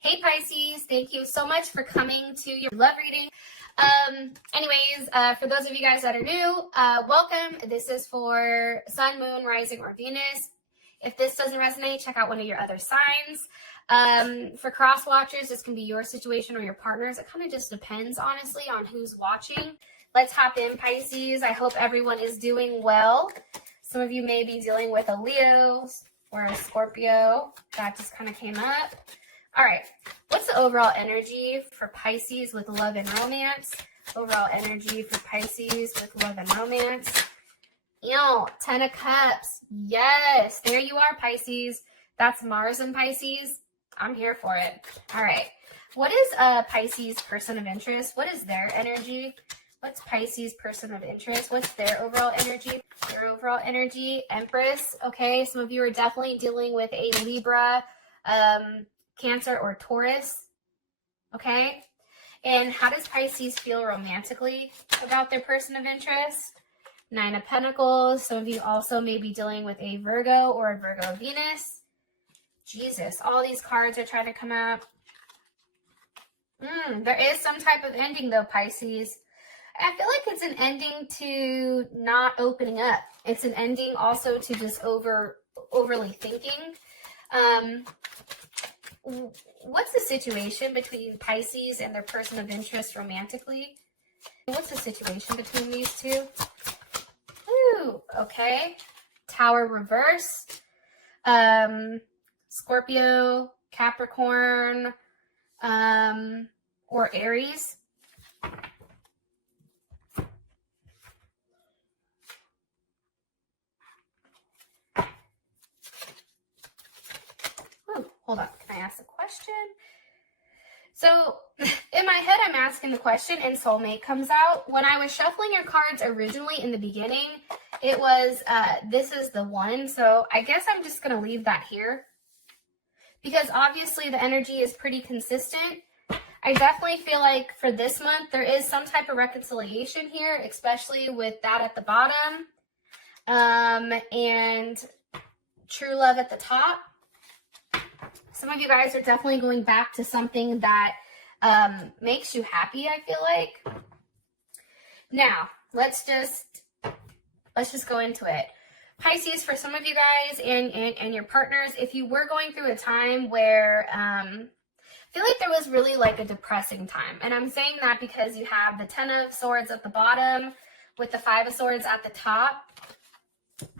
Hey Pisces, thank you so much for coming to your love reading. For those of you guys that are new, welcome. This is for Sun, Moon, Rising, or Venus. If this doesn't resonate, check out one of your other signs. For cross watchers, this can be your situation or your partner's. It kind of just depends, honestly, on who's watching. Let's hop in, Pisces. I hope everyone is doing well. Some of you may be dealing with a Leo or a Scorpio. That just kind of came up. All right, what's the overall energy for Pisces with love and romance? Overall energy for Pisces with love and romance. Ten of Cups. Yes, there you are, Pisces. That's Mars in Pisces. I'm here for it. All right, what is a Pisces person of interest? What is their energy? What's Pisces person of interest? What's their overall energy? Their overall energy, Empress. Okay, some of you are definitely dealing with a Libra, Cancer, or Taurus. Okay, and how does Pisces feel romantically about their person of interest? Nine of Pentacles. Some of you also may be dealing with a Virgo or a Virgo Venus. Jesus, all these cards are trying to come out. There is some type of ending though, Pisces. I feel like it's an ending to not opening up. It's an ending also to just overly thinking. What's the situation between Pisces and their person of interest romantically? What's the situation between these two? Ooh, okay. Tower reverse. Scorpio, Capricorn, or Aries. Hold on, can I ask a question? So in my head, I'm asking the question and soulmate comes out. When I was shuffling your cards originally in the beginning, it was, this is the one. So I guess I'm just going to leave that here because obviously the energy is pretty consistent. I definitely feel like for this month, there is some type of reconciliation here, especially with that at the bottom, and true love at the top. Some of you guys are definitely going back to something that makes you happy, I feel like. Now, let's just go into it. Pisces, for some of you guys and your partners, if you were going through a time where I feel like there was really like a depressing time. And I'm saying that because you have the 10 of Swords at the bottom with the 5 of Swords at the top.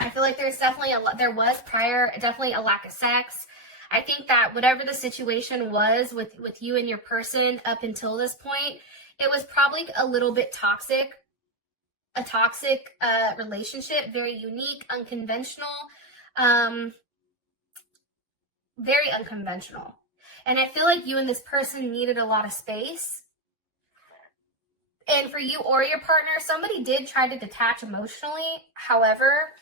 I feel like there's definitely definitely a lack of sex. I think that whatever the situation was with you and your person up until this point, it was probably a little bit toxic, a toxic relationship, very unique, unconventional, very unconventional. And I feel like you and this person needed a lot of space. And for you or your partner, somebody did try to detach emotionally. However,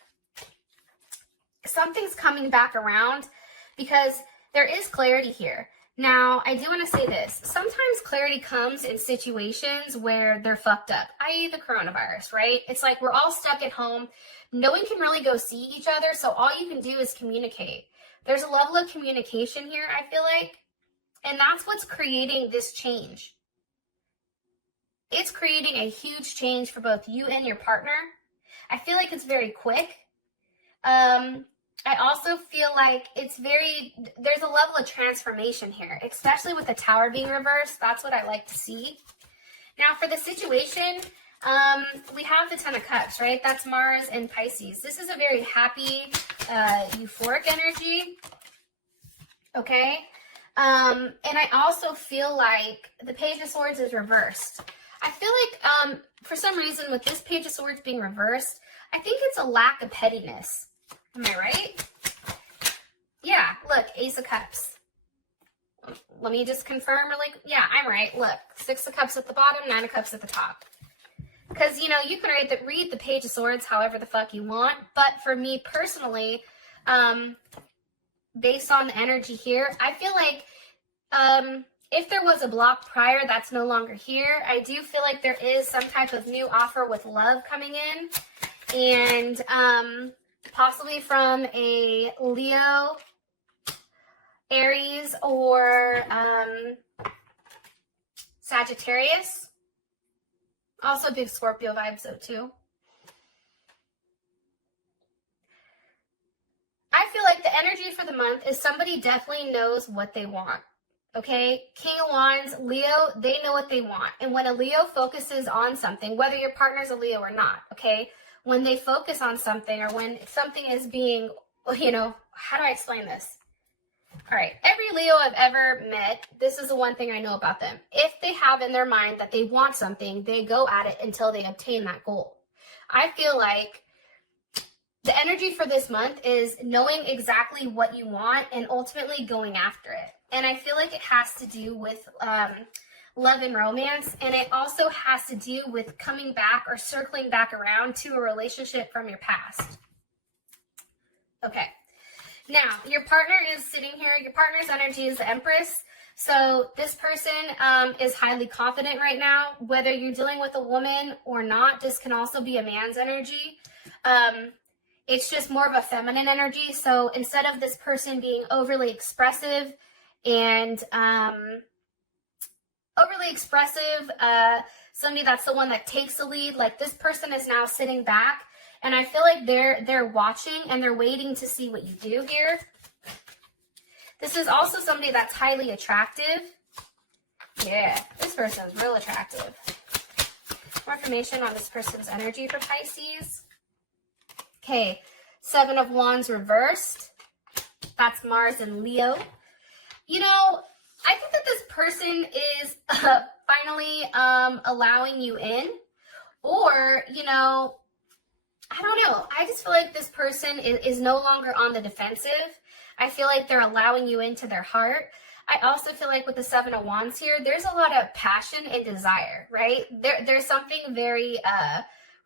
something's coming back around, because there is clarity here. Now, I do want to say this. Sometimes clarity comes in situations where they're fucked up, i.e. the coronavirus, right? It's like we're all stuck at home. No one can really go see each other, so all you can do is communicate. There's a level of communication here, I feel like, and that's what's creating this change. It's creating a huge change for both you and your partner. I feel like it's very quick. I also feel like there's a level of transformation here, especially with the Tower being reversed. That's what I like to see. Now for the situation, we have the 10 of Cups, right? That's Mars and Pisces. This is a very happy, euphoric energy, okay? And I also feel like the Page of Swords is reversed. I feel like for some reason with this Page of Swords being reversed, I think it's a lack of pettiness. Am I right? Yeah, look, Ace of Cups. Let me just confirm yeah, I'm right. Look, 6 of Cups at the bottom, 9 of Cups at the top. Because, you can read the Page of Swords however the fuck you want. But for me personally, based on the energy here, I feel like if there was a block prior that's no longer here, I do feel like there is some type of new offer with love coming in. And possibly from a Leo Aries or Sagittarius. Also big Scorpio vibes though too. I feel like the energy for the month is somebody definitely knows what they want. Okay, King of Wands, Leo, they know what they want. And when a Leo focuses on something, whether your partner's a Leo or not, okay, when they focus on something or when something is being, you know, how do I explain this? All right, every Leo I've ever met, this is the one thing I know about them. If they have in their mind that they want something, they go at it until they obtain that goal. I feel like the energy for this month is knowing exactly what you want and ultimately going after it. And I feel like it has to do with love and romance. And it also has to do with coming back or circling back around to a relationship from your past. Okay. Now, your partner is sitting here. Your partner's energy is the Empress. So this person is highly confident right now. Whether you're dealing with a woman or not, this can also be a man's energy. It's just more of a feminine energy. So instead of this person being overly expressive and somebody that's the one that takes the lead, like this person is now sitting back. And I feel like they're watching and they're waiting to see what you do here. This is also somebody that's highly attractive. Yeah, this person's real attractive. More information on this person's energy for Pisces. Okay, 7 of Wands reversed. That's Mars and Leo. You know, I think that this person is finally allowing you in. Or, you know, I don't know. I just feel like this person is no longer on the defensive. I feel like they're allowing you into their heart. I also feel like with the 7 of Wands here, there's a lot of passion and desire, right? There's something very,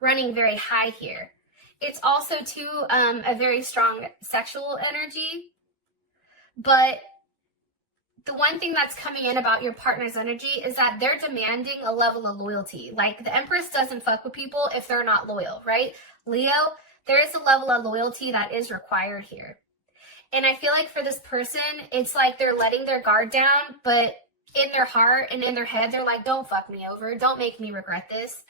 running very high here. It's also, too, a very strong sexual energy. But the one thing that's coming in about your partner's energy is that they're demanding a level of loyalty. Like, the Empress doesn't fuck with people if they're not loyal, right? Leo, there is a level of loyalty that is required here. And I feel like for this person, it's like they're letting their guard down, but in their heart and in their head, they're like, don't fuck me over. Don't make me regret this.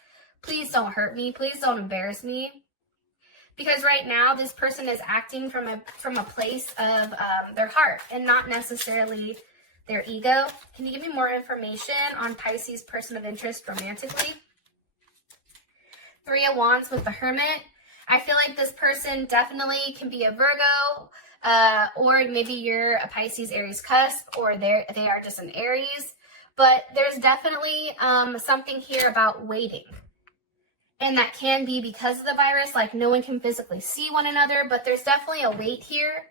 Please don't hurt me. Please don't embarrass me. Because right now, this person is acting from a place of their heart and not necessarily their ego. Can you give me more information on Pisces' person of interest romantically? 3 of Wands with the Hermit. I feel like this person definitely can be a Virgo, or maybe you're a Pisces Aries cusp, or they are just an Aries. But there's definitely something here about waiting. And that can be because of the virus, like no one can physically see one another, but there's definitely a wait here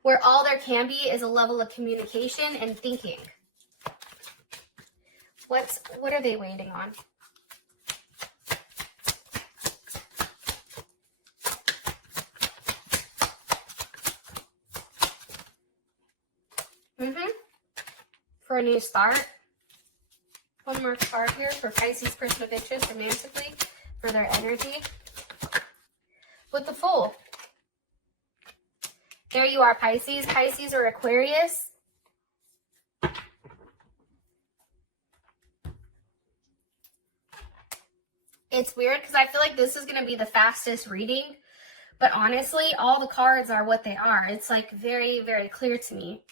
where all there can be is a level of communication and thinking. What are they waiting on? For a new start. One more card here for Pisces person of interest romantically for their energy. With the Fool. There you are, Pisces. Pisces or Aquarius. It's weird because I feel like this is going to be the fastest reading. But honestly, all the cards are what they are. It's like very, very clear to me.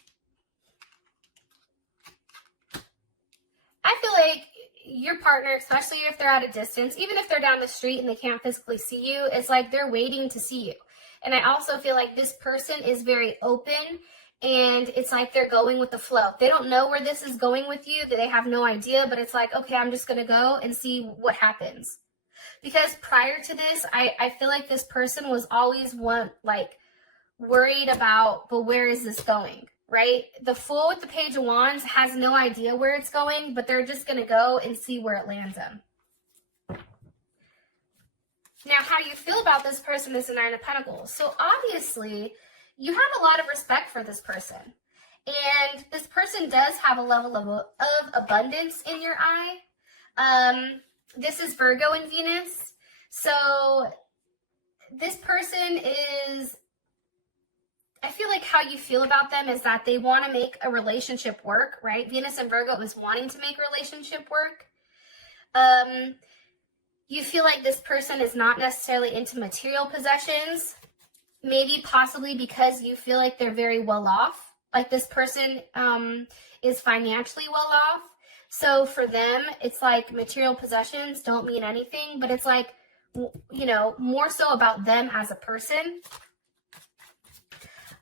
I feel like your partner, especially if they're at a distance, even if they're down the street and they can't physically see you, it's like they're waiting to see you. And I also feel like this person is very open and it's like they're going with the flow. They don't know where this is going with you. They have no idea, but it's like, okay, I'm just going to go and see what happens. Because prior to this, I feel like this person was always worried about, but where is this going? Right? The Fool with the Page of Wands has no idea where it's going, but they're just going to go and see where it lands them. Now, how you feel about this person is the 9 of Pentacles. So obviously, you have a lot of respect for this person. And this person does have a level of abundance in your eye. This is Virgo and Venus. So this person is I feel like how you feel about them is that they want to make a relationship work, right? Venus and Virgo is wanting to make a relationship work. You feel like this person is not necessarily into material possessions, maybe possibly because you feel like they're very well off. Like this person is financially well off. So for them, it's like material possessions don't mean anything, but it's like, you know, more so about them as a person.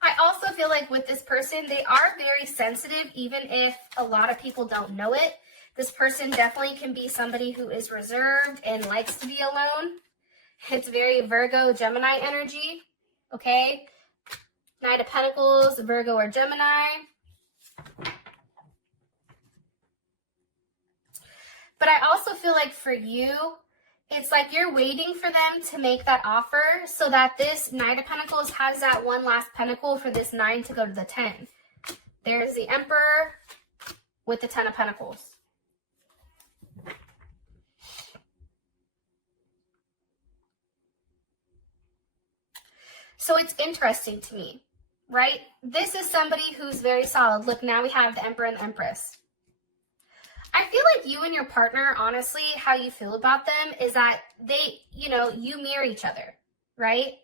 I also feel like with this person, they are very sensitive, even if a lot of people don't know it. This person definitely can be somebody who is reserved and likes to be alone. It's very Virgo, Gemini energy, okay? Knight of Pentacles, Virgo or Gemini. But I also feel like for you, it's like you're waiting for them to make that offer so that this Knight of Pentacles has that one last pentacle for this 9 to go to the 10. There's the Emperor with the 10 of Pentacles. So it's interesting to me, right? This is somebody who's very solid. Look, now we have the Emperor and the Empress. I feel like you and your partner, honestly, how you feel about them is that they, you know, you mirror each other, right?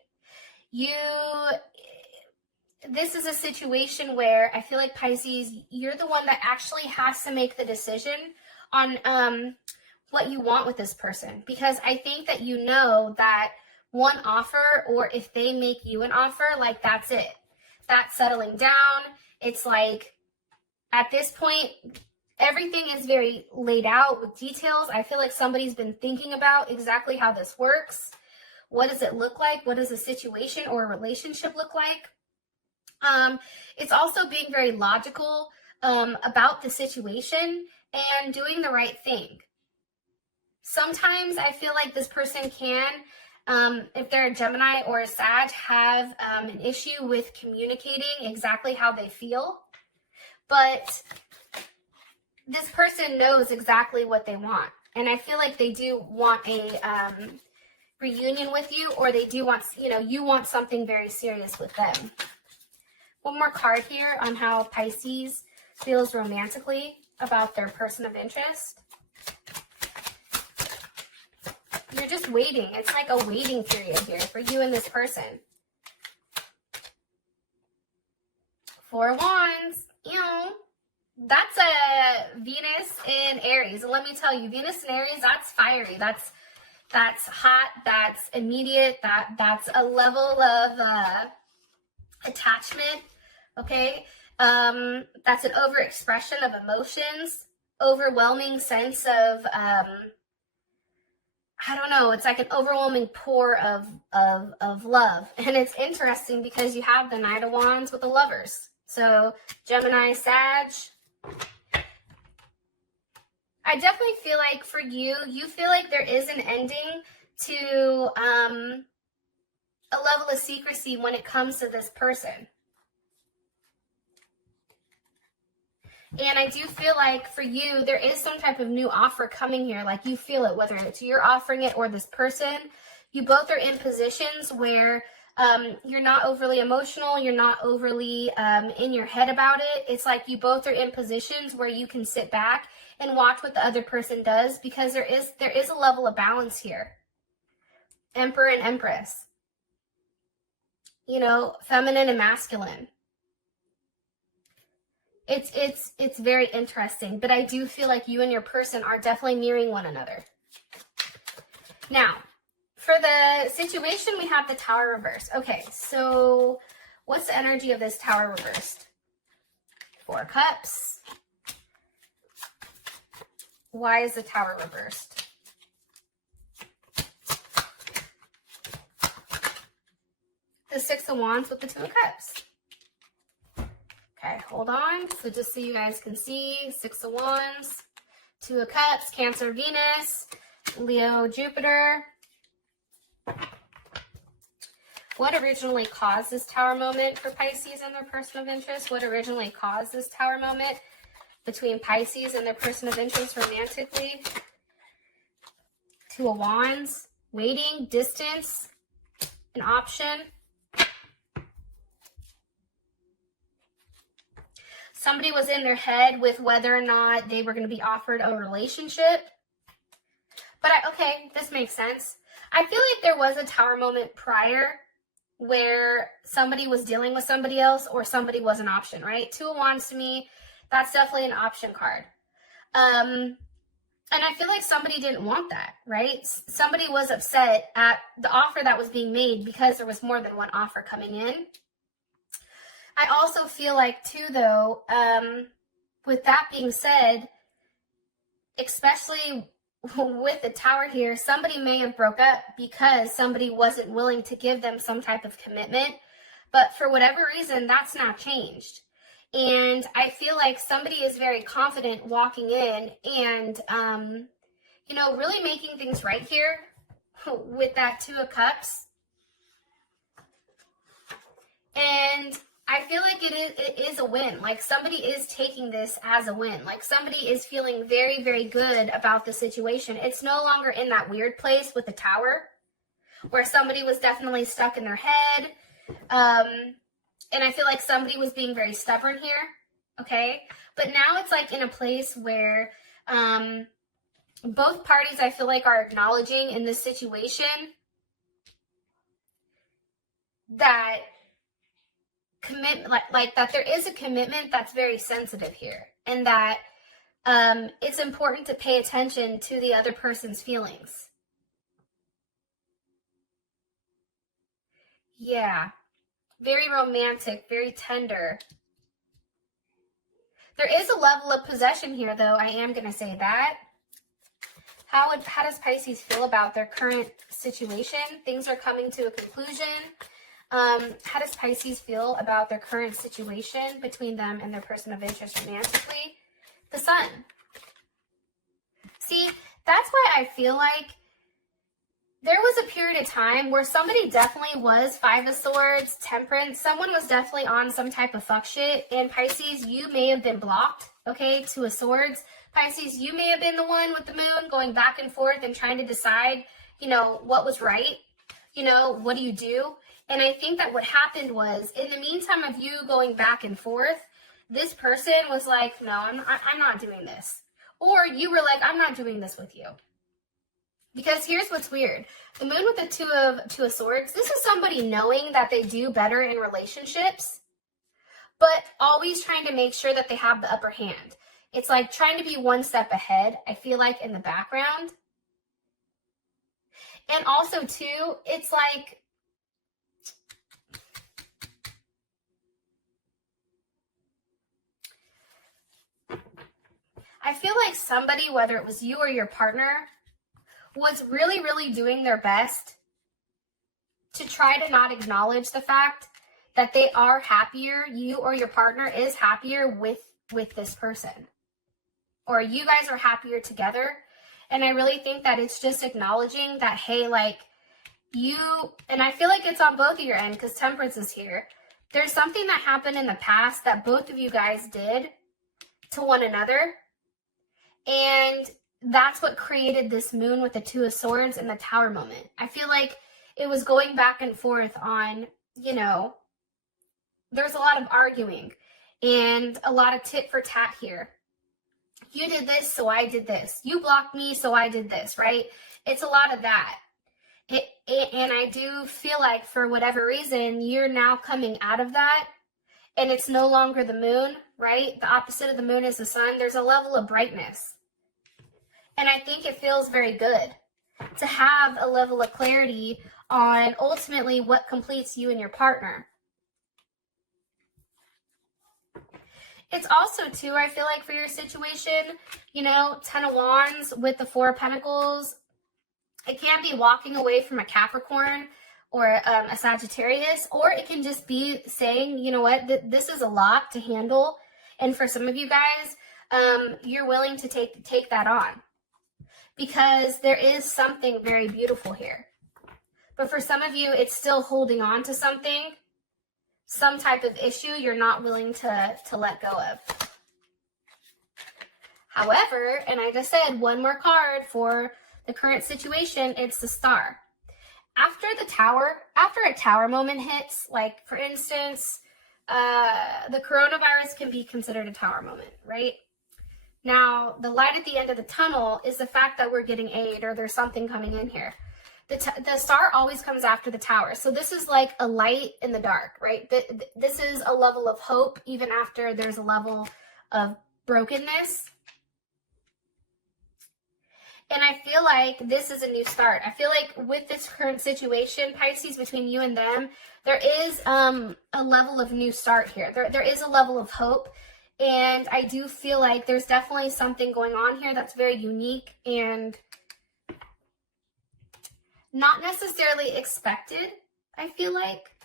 This is a situation where I feel like Pisces, you're the one that actually has to make the decision on what you want with this person. Because I think that you know that one offer, or if they make you an offer, like that's it. That's settling down. It's like, at this point, everything is very laid out with details. I feel like somebody's been thinking about exactly how this works. What does it look like? What does a situation or a relationship look like? It's also being very logical about the situation and doing the right thing. Sometimes I feel like this person can, if they're a Gemini or a Sag, have an issue with communicating exactly how they feel. But this person knows exactly what they want. And I feel like they do want a reunion with you, or they do want, you know, you want something very serious with them. One more card here on how Pisces feels romantically about their person of interest. You're just waiting. It's like a waiting period here for you and this person. Four of Wands. You know, that's a Venus in Aries. And let me tell you, Venus in Aries, that's fiery. That's hot. That's immediate. That's a level of attachment. Okay. That's an overexpression of emotions, overwhelming sense of I don't know, it's like an overwhelming pour of love. And it's interesting because you have the Knight of Wands with the Lovers. So Gemini, Sag. I definitely feel like for you, you feel like there is an ending to a level of secrecy when it comes to this person. And I do feel like for you, there is some type of new offer coming here. Like you feel it, whether it's you're offering it or this person. You both are in positions where you're not overly emotional. You're not overly in your head about it. It's like you both are in positions where you can sit back and watch what the other person does, because there is a level of balance here. Emperor and Empress. You know, feminine and masculine. It's very interesting, but I do feel like you and your person are definitely mirroring one another. Now, for the situation, we have the Tower reversed. Okay, so what's the energy of this Tower reversed? Four of Cups. Why is the Tower reversed? The Six of Wands with the Two of Cups. Okay, hold on. So just so you guys can see, Six of Wands, Two of Cups, Cancer, Venus, Leo, Jupiter. What originally caused this Tower moment for Pisces and their person of interest? What originally caused this Tower moment between Pisces and their person of interest romantically? Two of Wands, waiting, distance, an option. Somebody was in their head with whether or not they were going to be offered a relationship. But okay, this makes sense. I feel like there was a Tower moment prior where somebody was dealing with somebody else or somebody was an option, right? Two of Wands to me, that's definitely an option card. And I feel like somebody didn't want that, right? Somebody was upset at the offer that was being made because there was more than one offer coming in. I also feel like too, though, with that being said, especially with the Tower here, somebody may have broke up because somebody wasn't willing to give them some type of commitment. But for whatever reason, that's now changed. And I feel like somebody is very confident walking in and, you know, really making things right here with that Two of Cups. And I feel like it is a win. Like somebody is taking this as a win. Like somebody is feeling very, very good about the situation. It's no longer in that weird place with the Tower where somebody was definitely stuck in their head. And I feel like somebody was being very stubborn here, okay? But now it's like in a place where both parties, I feel like, are acknowledging in this situation that like that there is a commitment that's very sensitive here, and that it's important to pay attention to the other person's feelings. Yeah. Very romantic, very tender. There is a level of possession here, though. I am going to say that. How does Pisces feel about their current situation? Things are coming to a conclusion. How does Pisces feel about their current situation between them and their person of interest romantically? The Sun. See, that's why I feel like there was a period of time where somebody definitely was Five of Swords, Temperance. Someone was definitely on some type of fuck shit. And Pisces, you may have been blocked, okay? Two of Swords. Pisces, you may have been the one with the moon going back and forth and trying to decide, you know, what was right. You know, what do you do? And I think that what happened was, in the meantime of you going back and forth, this person was like, no, I'm not doing this. Or you were like, I'm not doing this with you. Because here's what's weird. The moon with the two of Swords, this is somebody knowing that they do better in relationships, but always trying to make sure that they have the upper hand. It's like trying to be one step ahead, I feel like, in the background. And also, too, it's like, I feel like somebody, whether it was you or your partner, was really, really doing their best to try to not acknowledge the fact that they are happier, you or your partner is happier with this person. Or you guys are happier together. And I really think that it's just acknowledging that, hey, like, you, and I feel like it's on both of your end because Temperance is here. There's something that happened in the past that both of you guys did to one another. And that's what created this moon with the Two of Swords and the Tower moment. I feel like it was going back and forth on, you know, there's a lot of arguing and a lot of tit for tat here. You did this, so I did this. You blocked me, so I did this, right? It's a lot of that. And I do feel like for whatever reason, you're now coming out of that and it's no longer the moon, right? The opposite of the moon is the sun. There's a level of brightness. And I think it feels very good to have a level of clarity on ultimately what completes you and your partner. It's also, too, I feel like for your situation, you know, Ten of Wands with the Four of Pentacles, it can be walking away from a Capricorn or a Sagittarius, or it can just be saying, you know what, this is a lot to handle. And for some of you guys, you're willing to take that on. Because there is something very beautiful here. But for some of you, it's still holding on to something, some type of issue you're not willing to let go of. However, and I just said one more card for the current situation, it's the Star. After a Tower moment hits, like for instance, the coronavirus can be considered a tower moment, right? Now, the light at the end of the tunnel is the fact that we're getting aid or there's something coming in here. The star always comes after the tower. So this is like a light in the dark, right? This is a level of hope even after there's a level of brokenness. And I feel like this is a new start. I feel like with this current situation, Pisces, between you and them, there is a level of new start here. There is a level of hope. And I do feel like there's definitely something going on here that's very unique and not necessarily expected, I feel like.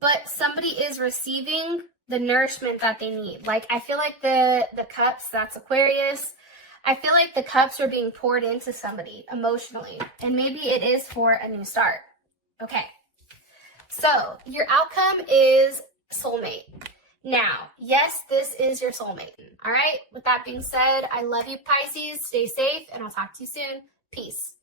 But somebody is receiving the nourishment that they need. Like, I feel like the cups, that's Aquarius. I feel like the cups are being poured into somebody emotionally. And maybe it is for a new start. Okay. So, your outcome is soulmate. Now, yes, this is your soulmate. All right. With that being said, I love you, Pisces. Stay safe, and I'll talk to you soon. Peace.